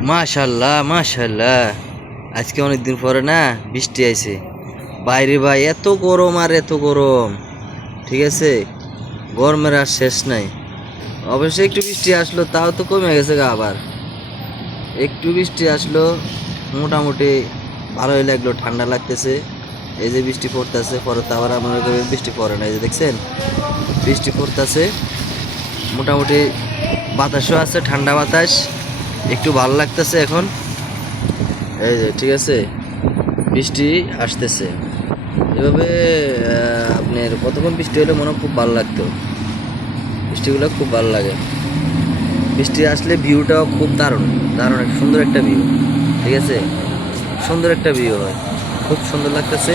মাশাল্লাহ মাশাল্লাহ। আজকে অনেক দিন পরে না বৃষ্টি আইছে। বাইরে ভাই, এত গরম আর এত গরম। ঠিক আছে? গরমের আর শেষ নাই। অবশ্যই একটু বৃষ্টি আসলো, তাও তো কমে গেছে গা আবার। একটু বৃষ্টি আসলো, মোটামুটি ভালোই লাগল, ঠান্ডা লাগতেছে। এই যে বৃষ্টি পড়তেছে, পরে তো আবার আমার বৃষ্টি পড়ে না, এই যে দেখছেন? বৃষ্টি পড়তেছে। মোটামুটি বাতাসও আছে, ঠান্ডা বাতাস। একটু ভালো লাগতেছে এখন। এই যে, ঠিক আছে? বৃষ্টি আসতেছে। এভাবে আপনার কতক্ষণ বৃষ্টি হলে মনে খুব ভালো লাগতো। বৃষ্টিগুলো খুব ভালো লাগে। বৃষ্টি আসলে ভিউটাও খুব দারুণ। দারুণ সুন্দর একটা ভিউ। ঠিক আছে? সুন্দর একটা ভিউ হয়। খুব সুন্দর লাগতেছে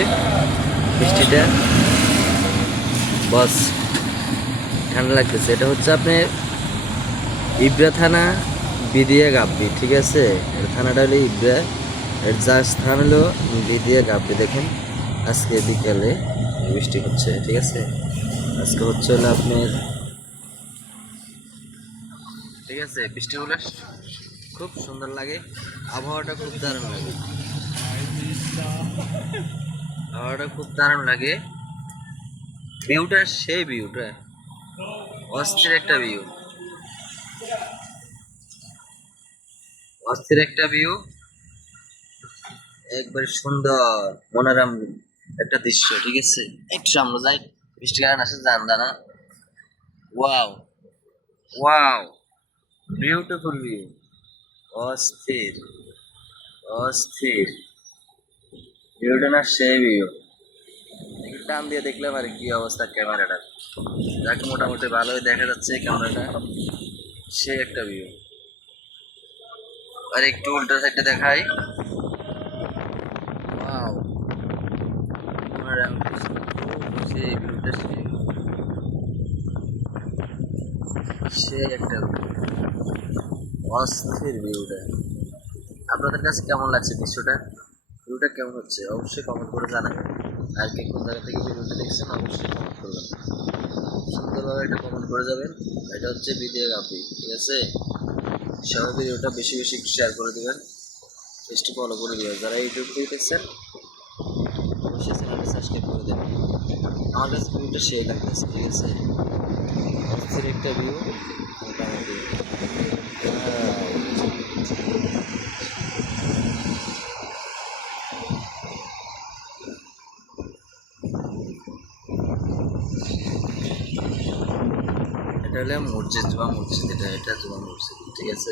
বৃষ্টিটা। বস, ঠান্ডা লাগতেছে। এটা হচ্ছে আপনার ইব্রা থানা বিদিয়া গাব্বি, ঠিক আছে? এর থানাটা হলো ইব্রা, এর যা স্থান হলো বিদিয়া গাব্বি। দেখেন, আজকে বিকালে বৃষ্টি হচ্ছে, ঠিক আছে? আজকে হচ্ছে হলো আপনার, ঠিক আছে? বৃষ্টিগুলো খুব সুন্দর লাগে। আবহাওয়াটা খুব দারুণ লাগে। আবহাওয়াটা খুব দারুণ লাগে। ভিউটা সেই ভিউটা, অস্থির একটা ভিউ। অস্থির একটা ভিউ একবার সুন্দর, মনোরম একটা দৃশ্য, ঠিক আছে? একটু সামনে যাই, বৃষ্টি কারণ আসে জান দানা ওয়াও ওয়াও বিউটিফুল ভিউ অস্থির অস্থির। ভিউটা না সেই ভিউ টান দিয়ে দেখলাম আর কি অবস্থা ক্যামেরাটা যাক, মোটামুটি ভালোই দেখা যাচ্ছে ক্যামেরাটা। সে একটা ভিউ আর একটু উল্টো সাইডে দেখাই। সে একটা ভিউটা। আপনাদের কাছে কেমন লাগছে দৃশ্যটা? ভিউটা কেমন হচ্ছে? অবশ্যই কমেন্ট করে জানাবেন। আর কে কোন জায়গা থেকে ভিডিওটা দেখছেন, অবশ্যই কমেন্ট করবেন। সুন্দরভাবে একটা কমেন্ট করে যাবেন। এটা হচ্ছে গাপি ঠিক আছে? সবাই ভিডিওটা বেশি বেশি শেয়ার করে দেবেন। পেজটি ফলো করে দেবেন। যারা ইউটিউব থেকে দেখছেন, অবশ্যই চ্যানেলটা সাবস্ক্রাইব করে দেবেন। আমার কাছে ভিডিওটা শেয়ার লাগতেছে ঠিক আছে? একটা ভিউ মোটামুটি এটা হলে মসজিদ জমা মসজিদ এটা এটা জমা মসজিদ ঠিক আছে?